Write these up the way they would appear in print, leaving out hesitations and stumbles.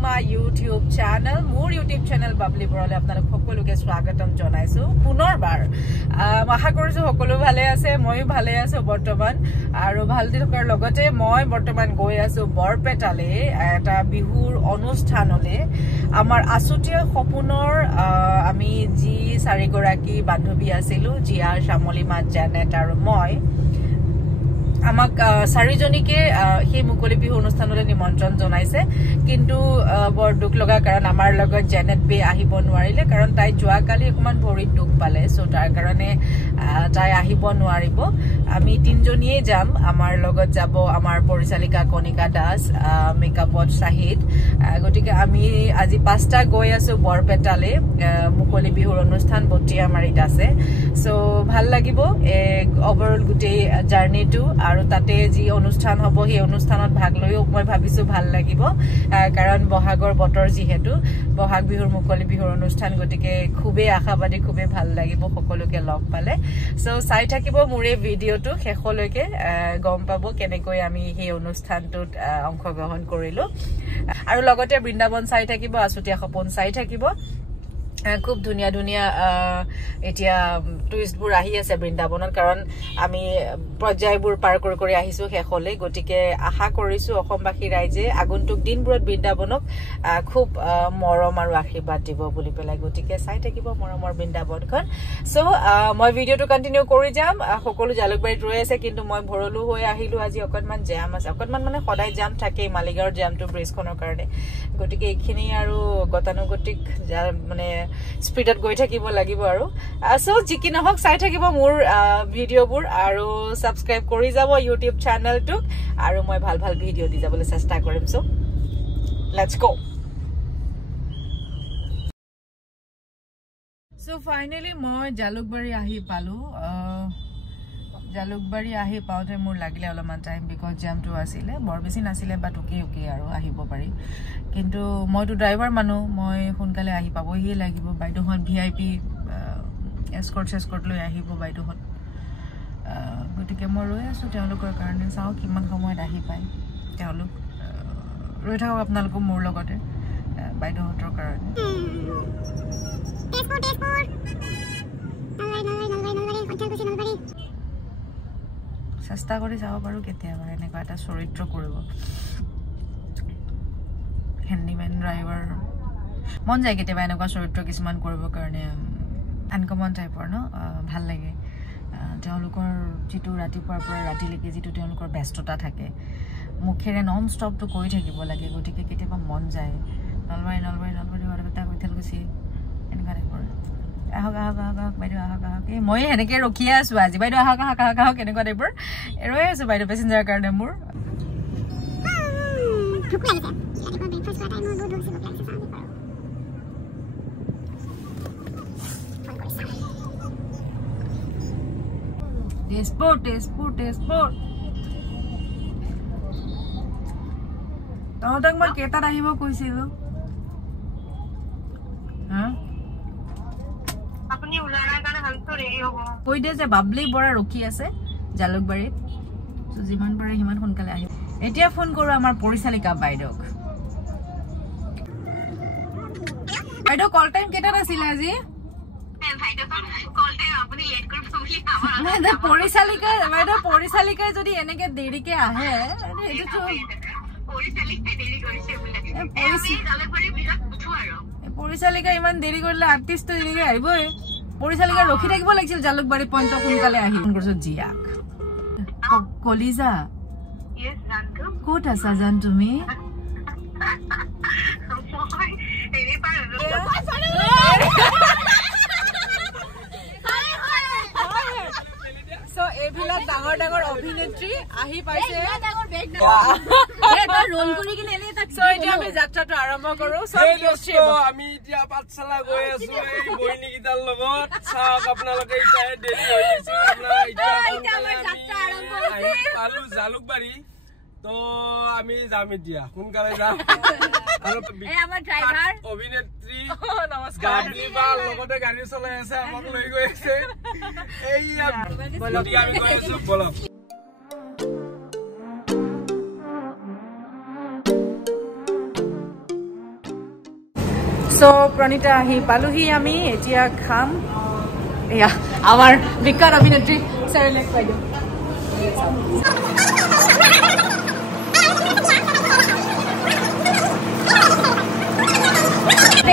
my YouTube channel. More YouTube channel Bubbly Borale apnalok সকলোকে স্বাগতম জনাইছো পুনৰবাৰ আশা কৰিছো সকলো ভালে আছে মই ভালে আছো বৰ্তমান আৰু ভালদি থকাৰ লগতে মই বৰ্তমান গৈ আছো বৰপেটালে এটা বিহুৰ অনুষ্ঠানলে আমাৰ আছুতীয়া সপোনৰ আমি জি চাৰিগৰাকী বান্ধৱী আছিলো জিয়া শামলিমা জেনেট আৰু মই আমাক চাৰিজনীকে সেই মুকলি বিহু অনুষ্ঠানলৈ নিমন্ত্ৰণ জনাইছে কিন্তু বৰ দুখ লগা কাৰণ আমাৰ লগত জেনেট বে আহিব নোৱাৰিলে কাৰণ তাই যোৱাকালি অকমান ভৰিত দুখ পালে সো তাৰ কাৰণে তাই আহিব নোৱাৰিব আমি তিনজনীয়ে যাম আমাৰ লগত যাব আমাৰ পৰিচালিকা কণিকা দাস মেকআপত শাহিদ গটিকে আমি আজি 5টা গৈ আছো বৰপেটালে মুকলি বিহুৰ অনুষ্ঠান বটিয়ামাৰীত আছে সো ভাল লাগিব ওভাৰঅল গুটেই জাৰ্নিটো আৰু তাতে যি অনুষ্ঠান হ'ব সেই অনুষ্ঠানত ভাগ লৈও মই ভাবিছো ভাল লাগিব কাৰণ বহাগৰ বতৰ যিহেতু বহাগ বিহুৰ মুকলি বিহুৰ অনুষ্ঠান গটিকে খুবেই আশাবাদী খুবেই ভাল লাগিব সকলোকে লগ পালে সো চাই থাকিব মোৰে ভিডিওটো শেষলৈকে গম পাব কেনেকৈ আমি সেই অনুষ্ঠানটোত অংশগ্ৰহণ কৰিলো আৰু লগতে বৃন্দাবন চাই থাকিব আছুতীয়া সপোন চাই থাকিব খুব ধুনিয়া ধুনিয়া এতিয়া টুইষ্টবোৰ আহি আছে বৃন্দাবনত কাৰণ আমি পৰ্যায়বোৰ পাৰ কৰি আহিছো শেষলৈ গটিকে আশা কৰিছো অসমবাসী ৰাইজে আগন্তুক দিনবোৰত বৃন্দাবনক খুব মৰম আৰু আশীৰ্বাদ দিব বুলি পেলাই গটিকে চাই থাকিব মৰমৰ বৃন্দাবনখন সো মই ভিডিওটো কন্টিনিউ কৰি যাম সকলো জালুকবাৰীত ৰৈ আছে কিন্তু মই ভৰলু হৈ আহিলো আজি অকনমান জাম আছে অকনমান মানে সদায় জাম থাকে মালিগাঁৱৰ জামটো ব্ৰিজখনৰ কাৰণে গটিকে এইখিনি আৰু গতানুগতিক মানে স্পিডত গৈ থাকিব লাগিব আৰু সো যিকি নহওক চাই থাকিব মোৰ ভিডিওবোৰ আৰু সাবস্ক্ৰাইব কৰি যাব ইউটিউব চেনেলটো আৰু মই ভাল ভাল ভিডিও দি যাবলৈ চেষ্টা কৰিম so let's go so finally মই জালুকবাৰী আহি পালো জালুকবাৰী আহি পাওঁতে মোৰ লাগিলে অলপমান টাইম বিকজ জামটো আছিলে বৰ বেছি নাছিলে বাট ওকে আৰু আহিব পাৰি কিন্তু মইতো ড্ৰাইভাৰ মানুহ মই সোনকালে আহি পাবহি লাগিব বাইদেউহত ভিআইপি এস্কৰ্ট লৈ আহিব বাইদেউহত গতিকে মই ৰৈ আছো তেওঁলোকৰ কাৰণে চাওঁ কিমান সময়ত আহি পায় তেওঁলোক ৰৈ থাকক আপোনালোকো মোৰ লগতে বাইদেউহতৰ কাৰণে চেষ্টা কৰি যাব পাৰো কেতিয়াবা এনেকুৱা এটা চৰিত্ৰ কৰিব হেণ্ডিমেন ড্ৰাইভাৰ মন যায় কেতিয়াবা এনেকুৱা চৰিত্ৰ কিছুমান কৰিবৰ কাৰণে আনকমন টাইপৰ ন ভাল লাগে তেওঁলোকৰ যিটো ৰাতিপুৱাৰ পৰা ৰাতিলৈকে যিটো তেওঁলোকৰ ব্যস্ততা থাকে মুখেৰে নন ষ্টপটো কৰি থাকিব লাগে গতিকে কেতিয়াবা মন যায় নলবাৰী বৰপেটা কৈথালকুছি এনেকুৱা টাইপৰ আহক বাইদেউ আহক মই এনেকৈ ৰখিয়ে আছো আজি বাইদেউ আহক এনেকুৱা টাইপৰ ৰৈ আছো বাইদেউ পেচেঞ্জাৰৰ কাৰণে মোৰ টেস্পোৰ্ট তহঁতক মই কেইটাত আহিব কৈছিলো কৈ দিয়ে যে বাবলি বৰা ৰখি আছে জালুকবাৰীত যিমান পাৰে সিমান সোনকালে আহিব এতিয়া ফোন কৰো আমাৰ পৰিচালিকা বাইদেউক বাইদেউ কল টাইম কেইটাত আছিলে আজি পৰিচালিকাই যদি এনেকে দেৰিকে আহে পৰিচালিকা ইমান দেৰি কৰিলে আৰ্টিষ্টটো দেৰিকে আহিবই পৰিচালিকা ৰখি থাকিব লাগিছিল জালুকবাৰী পইণ্ট সোনকালে আহি ফোন কৰিছো জিয়াক কলিজা ক'ত আছা জান তুমি এইবিলাক ডাঙৰ ডাঙৰ অভিনেত্ৰী আহি পাইছে আমি যাত্ৰাটো আৰম্ভ কৰো আমি এতিয়া পাঠশালা গৈ আছো এই বৈনীকেইটাৰ লগত চাওক আপোনালোকে পালো জালুকবাৰী তো আমি যাম এতিয়া সোনকালে যাম অভিনেত্ৰী নমস্কাৰ লগতে গাড়ী চলাই আছে আমাক লৈ গৈ আছে এইয়া আমি গৈ আছো বলক সো প্ৰণীতা আহি পালোহি আমি এতিয়া খাম এয়া আমাৰ বিখ্যাত অভিনেত্ৰী চেৰেলেক বাইদেউ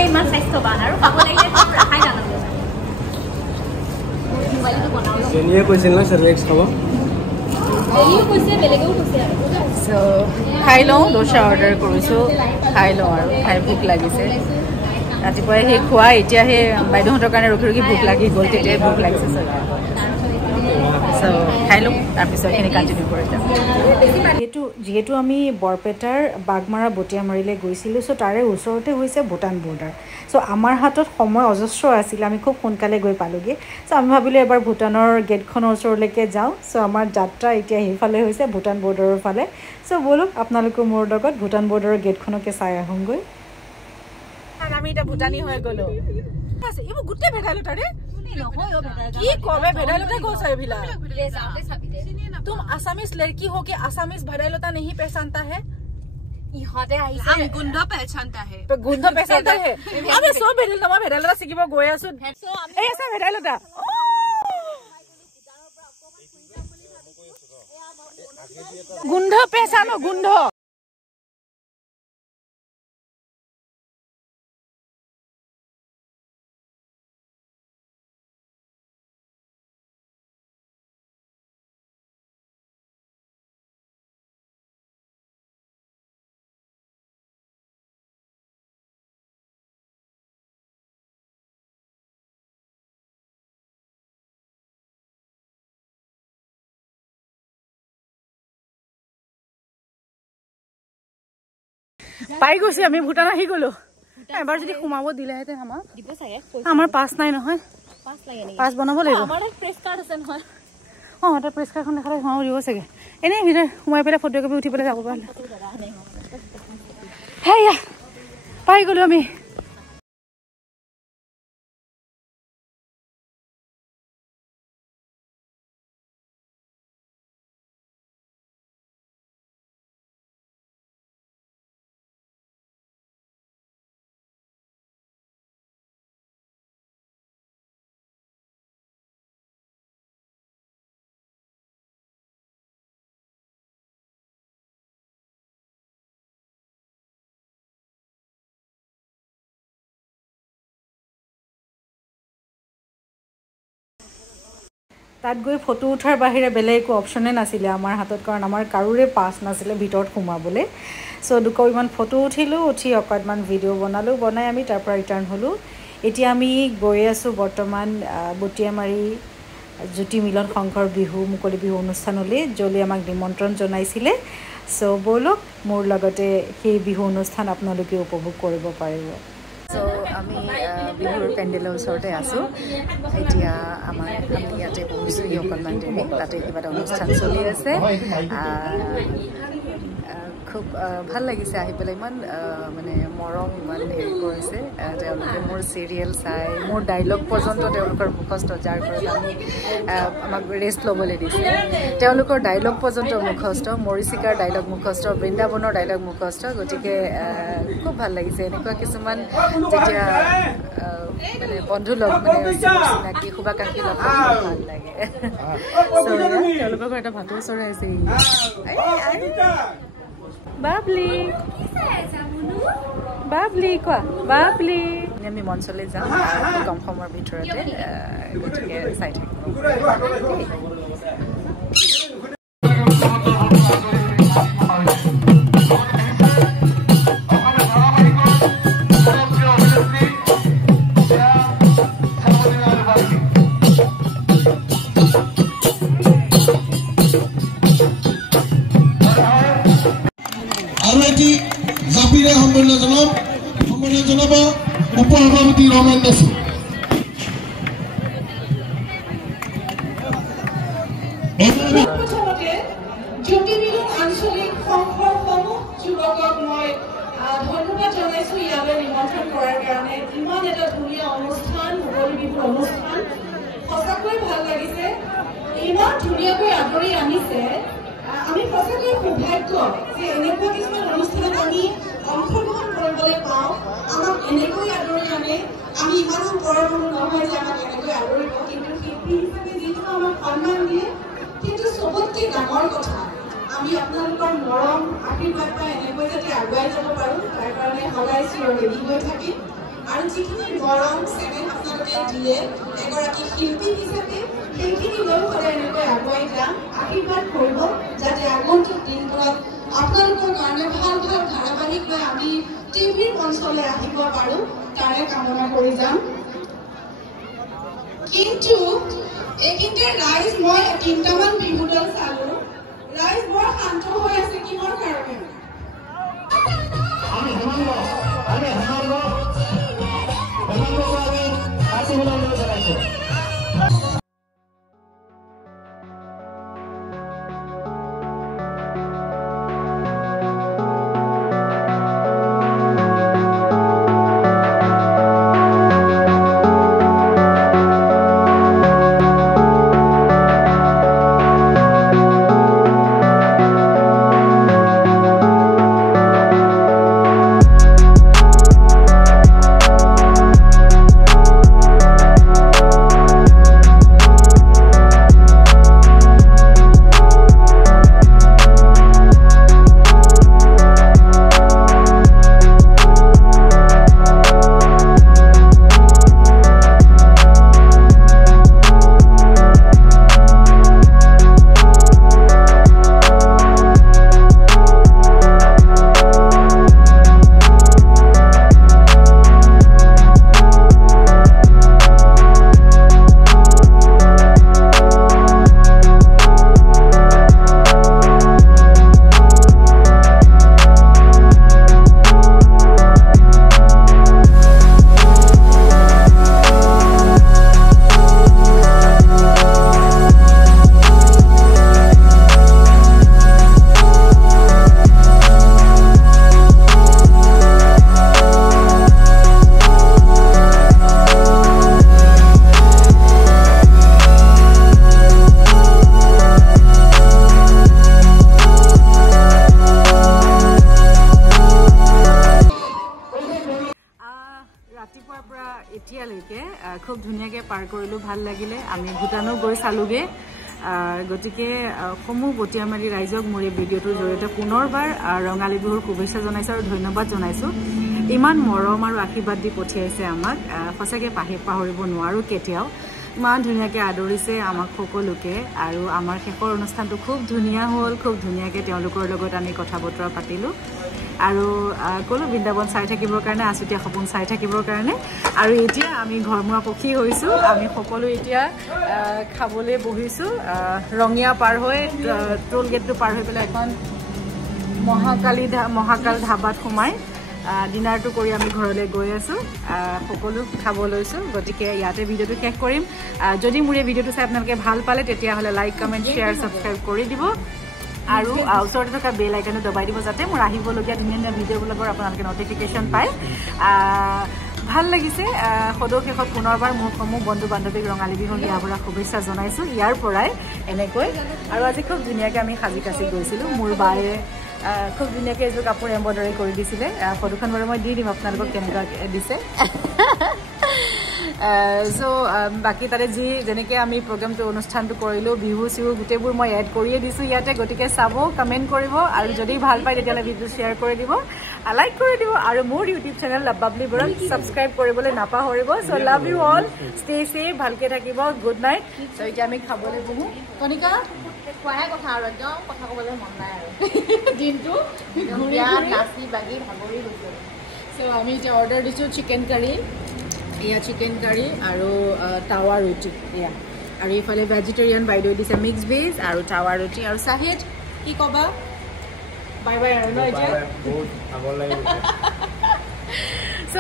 ইমান স্বাস্থ্যৱান আৰু পাব লাগিলে ৰাখাই নালাগে মোবাইলটো বনাও জেনিয়ে কৈছিল না চেৰেলেক্স খাব জেনিয়ে কৈছে বেলেগেও কৈছে আৰু সো খাই লওঁ দোচা অৰ্ডাৰ কৰিছোঁ খাই লওঁ আৰু খাই ভোক লাগিছে ৰাতিপুৱাই সেই খোৱা এতিয়া সেই বাইদেউহঁতৰ কাৰণে ৰখি ৰখি ভোক লাগি গ'ল তেতিয়াই ভোক লাগিছে চ' খাই লওঁ তাৰপিছত এইখিনি কণ্টিনিউ কৰি যাম যিহেতু আমি বৰপেটাৰ বাগমাৰা বটিয়ামাৰীলৈ গৈছিলোঁ চ' তাৰে ওচৰতে হৈছে ভূটান বৰ্ডাৰ চ' আমাৰ হাতত সময় অজস্ৰ আছিল আমি খুব সোনকালে গৈ পালোঁগৈ চ' আমি ভাবিলোঁ এবাৰ ভূটানৰ গেটখনৰ ওচৰলৈকে যাওঁ চ' আমাৰ যাত্ৰা এতিয়া সেইফালে হৈছে ভূটান বৰ্ডাৰৰ ফালে চ' ব'লক আপোনালোকৰ মোৰ লগত ভূটান বৰ্ডাৰৰ গেটখনকে চাই আহোঁগৈ আমি এতিয়া ভূটানী হৈ গ'লোঁ এইবোৰ গোটেই ভেদাইলতাৰে কি কবে ভেদাইলতা কৈছ এইবিলাক तुम आसामीज लड़की हो के आसामीज भड़ैलता नहीं पहचानता है ইহঁতে আহিছে हम गुंडा पहचानता है तो गुंडा पहचानता है अबे सो भেদাইলতা মই ভেদাইলতা শিকিব গৈ আছো এই আছে ভেদাইলতা गुंड पहचानो गुंड পাই গৈছে আমি ভূটান আহি গলো এবাৰ যদি সোমাব দিলেহেঁতেন আমাক দিব চাগে আমাৰ পাছ নাই নহয় পাছ লাগে নেকি পাছ বনাব লাগিব আমাৰ প্ৰেছ কাৰ্ড আছে নহয় এটা প্ৰেছ কাৰ্ডখন দেখালে সোমাব দিব চাগে এনেই ভিতৰত সোমাই পেলাই ফটো কপি উঠি পেলাই যাব পাৰিলে হেয়া পাই গলো আমি তাত গৈ ফটো উঠাৰ বাহিৰে বেলেগ একো অপশ্যনে নাছিলে আমাৰ হাতত কাৰণ আমাৰ কাৰোৰে পাছ নাছিলে ভিতৰত সোমাবলৈ চ' দুকপমান ফটো উঠিলোঁ উঠি অকণমান ভিডিঅ' বনাই আমি তাৰ পৰা ৰিটাৰ্ণ হ'লোঁ এতিয়া আমি গৈ আছোঁ বৰ্তমান বটিয়ামাৰী জ্যোতি মিলন সংঘৰ বিহু মুকলি বিহু অনুষ্ঠানলৈ য'লৈ আমাক নিমন্ত্ৰণ জনাইছিলে চ' ব'লক মোৰ লগতে সেই বিহু অনুষ্ঠান আপোনালোকে উপভোগ কৰিব পাৰিব চ' আমি বিহুৰ পেণ্ডেলৰ ওচৰতে আছোঁ এতিয়া আমি ইয়াতে বহিছোঁ অকণমান দেৰি তাতে কিবা এটা অনুষ্ঠান চলি আছে খুব ভাল লাগিছে আহি পেলাই ইমান মানে মৰম ইমান হেৰি কৰিছে তেওঁলোকে মোৰ চিৰিয়েল চাই মোৰ ডাইলগ পৰ্যন্ত তেওঁলোকৰ মুখস্থ যাৰ ঘৰত আমি আমাক ৰেষ্ট ল'বলৈ দিছে তেওঁলোকৰ ডাইলগ পৰ্যন্ত মুখস্থ মৰিচিকাৰ ডাইলগ মুখস্থ বৃন্দাবনৰ ডাইলগ মুখস্থ গতিকে খুব ভাল লাগিছে এনেকুৱা কিছুমান যেতিয়া মানে বন্ধু লগ মানে চিনাকি শুভাকাংক্ষী লগ ভাল লাগে তেওঁলোকৰ ঘৰত এটা ভাতো চৰাই আছে বাবলি বাবলি কোৱা বাবলি আমি মঞ্চলৈ যাম আৰু কম সময়ৰ ভিতৰতে গতিকে চাই জনাব উপসভাপতি ৰমেন দাস প্ৰথমতে জ্যোতি মিলন আঞ্চলিক সংঘৰ সমূহ যুৱকক মই ধন্যবাদ জনাইছোঁ ইয়ালৈ নিমন্ত্ৰণ কৰাৰ কাৰণে ইমান এটা ধুনীয়া অনুষ্ঠান মুকলি বিহুৰ অনুষ্ঠান সঁচাকৈ ভাল লাগিছে ইমান ধুনীয়াকৈ আদৰি আনিছে আমি সঁচাকৈ সৌভাগ্য যে এনেকুৱা কিছুমান অনুষ্ঠানত আমি অংশগ্ৰহণ কৰিবলৈ পাওঁ আমাক এনেকৈ আদৰি ইমান ওপৰৰ কোনো নহয় যে আমাক এনেকৈ আদৰিব, কিন্তু শিল্পী হিচাপে যিটো আমাক সন্মান দিয়ে, কিন্তু চবতকৈ ডাঙৰ কথা আমি আপোনালোকৰ মৰম আশীৰ্বাদ পাই এনেকৈ যাতে আগুৱাই যাব পাৰোঁ, তাৰ কাৰণে সদায় চিৰ ৰেডি হৈ থাকিম। আৰু যিখিনি মৰম চেনেহ আপোনালোকে দিয়ে এগৰাকী শিল্পী হিচাপে, সেইখিনি লৈ সদায় এনেকৈ আগুৱাই যাম। আশীৰ্বাদ কৰিব যাতে আগন্তুক দিনবোৰত আপোনালোকৰ কাৰণে ভাল ভাল ধাৰাবাহিক লৈ আমি টিভিৰ মঞ্চলৈ আহিব পাৰোঁ, তাৰে কামনা কৰি যাম। কিন্তু এইখিনিতে ৰাইজ মই 3টামান বিহুদল চালোঁ, ৰাইজ বৰ শান্ত হৈ আছে, কিহৰ কাৰণে? ৰাতিপুৱাৰ পৰা এতিয়ালৈকে খুব ধুনীয়াকৈ পাৰ কৰিলোঁ, ভাল লাগিলে। আমি ভূটানো গৈ চালোগৈ। গতিকে সমূহ বটিয়ামাৰী ৰাইজক মোৰ এই ভিডিঅ'টোৰ জৰিয়তে পুনৰবাৰ ৰঙালী বিহুৰ শুভেচ্ছা জনাইছোঁ আৰু ধন্যবাদ জনাইছোঁ। ইমান মৰম আৰু আশীৰ্বাদ দি পঠিয়াইছে আমাক, সঁচাকৈ পাহৰিব নোৱাৰোঁ কেতিয়াও। ইমান ধুনীয়াকৈ আদৰিছে আমাক সকলোকে, আৰু আমাৰ শেষৰ অনুষ্ঠানটো খুব ধুনীয়া হ'ল। খুব ধুনীয়াকৈ তেওঁলোকৰ লগত আমি কথা বতৰা পাতিলোঁ আৰু ক'লো বৃন্দাবন চাই থাকিবৰ কাৰণে, আছুতীয়া সপোন চাই থাকিবৰ কাৰণে। আৰু এতিয়া আমি ঘৰমুৱা পক্ষী হৈছোঁ। আমি সকলো এতিয়া খাবলৈ বহিছোঁ। ৰঙিয়া পাৰ হৈ টোল গেটটো পাৰ হৈ পেলাই এখন মহাকাল ধাবাত সোমাই ডিনাৰটো কৰি আমি ঘৰলৈ গৈ আছোঁ। সকলো খাব লৈছোঁ। গতিকে ইয়াতে ভিডিঅ'টো শেষ কৰিম। যদি মোৰ এই ভিডিঅ'টো চাই আপোনালোকে ভাল পালে তেতিয়াহ'লে লাইক, কমেণ্ট, শ্বেয়াৰ, ছাবস্ক্ৰাইব কৰি দিব আৰু ওচৰতে থকা বেল আইকনটো দবাই দিব, যাতে মোৰ আহিবলগীয়া ধুনীয়া ধুনীয়া ভিডিঅ'বিলাকৰ আপোনালোকে নটিফিকেশ্যন পায়। ভাল লাগিছে। সদৌ শেষত পুনৰবাৰ মোৰ সমূহ বন্ধু বান্ধৱীক ৰঙালী বিহুৰ ইয়াৰপৰা শুভেচ্ছা জনাইছোঁ, ইয়াৰ পৰাই এনেকৈ। আৰু আজি খুব ধুনীয়াকৈ আমি সাজি কাচি গৈছিলোঁ। মোৰ বায়ে খুব ধুনীয়াকৈ এযোৰ কাপোৰ এম্ব্ৰইডাৰী কৰি দিছিলে। ফটোখন বাৰু মই দি দিম আপোনালোকক কেনেকুৱা দিছে। বাকী তাতে যেনেকৈ আমি প্ৰগ্ৰামটো অনুষ্ঠানটো কৰিলোঁ, বিহু চিহু গোটেইবোৰ মই এড কৰিয়ে দিছোঁ ইয়াতে। গতিকে চাব, কমেণ্ট কৰিব, আৰু যদি ভাল পায় তেতিয়াহ'লে ভিডিঅ'টো শ্বেয়াৰ কৰি দিব, লাইক কৰি দিব, আৰু মোৰ ইউটিউব চেনেল বাবলি বৰুৱাক ছাবস্ক্ৰাইব কৰিবলৈ নাপাহৰিব। So' love you all, stay safe, ভালকৈ থাকিব, গুড নাইট। চ' এতিয়া আমি খাবলৈ বহোঁ। কণিকা খোৱাহে কথা আৰু একদম কথা ক'বলৈ মন নাই আৰু দিনটো নাচি বাগি ভাগৰি গৈছে। চ' আমি এতিয়া অৰ্ডাৰ দিছোঁ চিকেন কাৰী, এয়া চিকেন কাৰী আৰু টাৱা ৰুটি এয়া, আৰু এইফালে ভেজিটেৰিয়ান বাইদেউ দিছে মিক্স ভেজ আৰু টাৱা ৰুটি। আৰু চাহিদ কি ক'বা? বাই বাই আৰু ন এতিয়া। চ'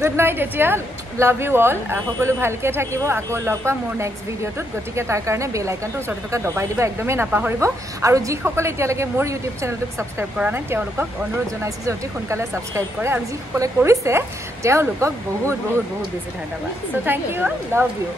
গুড নাইট এতিয়া, লাভ ইউ অল। সকলো ভালকৈ থাকিব। আকৌ লগ পাম মোৰ নেক্সট ভিডিঅ'টোত। গতিকে তাৰ কাৰণে বেল আইকনটো ওচৰতে থকা দবাই দিব, একদমেই নাপাহৰিব। আৰু যিসকলে এতিয়ালৈকে মোৰ ইউটিউব চেনেলটোক ছাবস্ক্ৰাইব কৰা নাই তেওঁলোকক অনুৰোধ জনাইছোঁ যে অতি সোনকালে ছাবস্ক্ৰাইব কৰে, আৰু যিসকলে কৰিছে তেওঁলোকক বহুত বহুত বহুত বেছি ধন্যবাদ। চ' থেংক ইউ, লাভ ইউ।